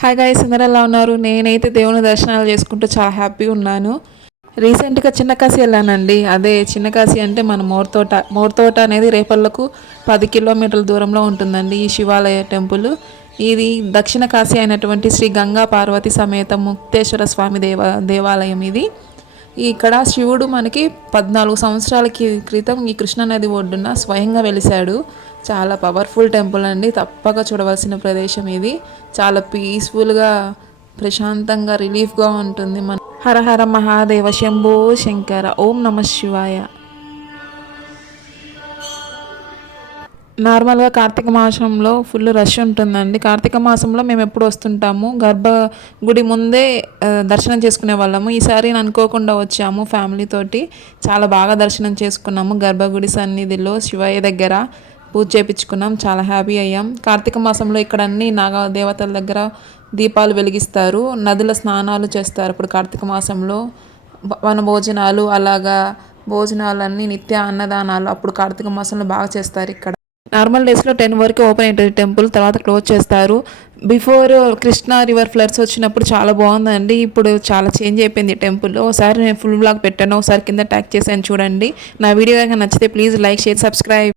Hi guys, అందరూ ఎలా ఉన్నారు? నేనైతే దేవుని దర్శనాలు చేసుకుంటూ చాలా హ్యాపీగా ఉన్నాను. రీసెంట్గా చిన్న కాశీ వెళ్ళానండి. అదే చిన్న కాశీ అంటే మన మోర్తోట అనేది రేపల్లకు 10 కిలోమీటర్ల దూరంలో ఉంటుందండి ఈ శివాలయ టెంపుల్. ఇది దక్షిణ కాశీ అయినటువంటి శ్రీ గంగా పార్వతి సమేత ముక్తేశ్వర స్వామి దేవాలయం ఇది. ఇక్కడ శివుడు మనకి 14 సంవత్సరాల క్రితం ఈ కృష్ణానది ఒడ్డున స్వయంగా వెలిశాడు. చాలా పవర్ఫుల్ టెంపుల్ అండి, తప్పక చూడవలసిన ప్రదేశం ఇది. చాలా పీస్ఫుల్గా, ప్రశాంతంగా, రిలీఫ్గా ఉంటుంది. హర హర మహాదేవ శంభో శంకర, ఓం నమ శివాయ. నార్మల్గా కార్తీక మాసంలో ఫుల్ రష్ ఉంటుందండి. కార్తీక మాసంలో మేము ఎప్పుడు వస్తుంటాము, గుడి ముందే దర్శనం చేసుకునే వాళ్ళము. ఈసారి అనుకోకుండా వచ్చాము ఫ్యామిలీతోటి. చాలా బాగా దర్శనం చేసుకున్నాము. గర్భగుడి సన్నిధిలో శివయ్య దగ్గర పూజ చేయించుకున్నాం. చాలా హ్యాపీ అయ్యాం. కార్తీక మాసంలో ఇక్కడ అన్ని నాగ దేవతల దగ్గర దీపాలు వెలిగిస్తారు. నదుల స్నానాలు చేస్తారు. ఇప్పుడు కార్తీక మాసంలో వన భోజనాలు, అలాగా భోజనాలన్నీ, నిత్య అన్నదానాలు అప్పుడు కార్తీక మాసంలో బాగా చేస్తారు. ఇక్కడ నార్మల్ డేస్లో 10 వరకు ఓపెన్ అవుతుంది టెంపుల్, తర్వాత క్లోజ్ చేస్తారు. బిఫోర్ కృష్ణా రివర్ ఫ్లడ్స్ వచ్చినప్పుడు చాలా బాగుందండి. ఇప్పుడు చాలా చేంజ్ అయిపోయింది టెంపుల్. ఒకసారి నేను ఫుల్ బ్లాగ్ పెట్టాను, ఒకసారి కింద ట్యాగ్ చేశాను చూడండి. నా వీడియో కనుక నచ్చితే ప్లీజ్ లైక్, షేర్, సబ్స్క్రైబ్.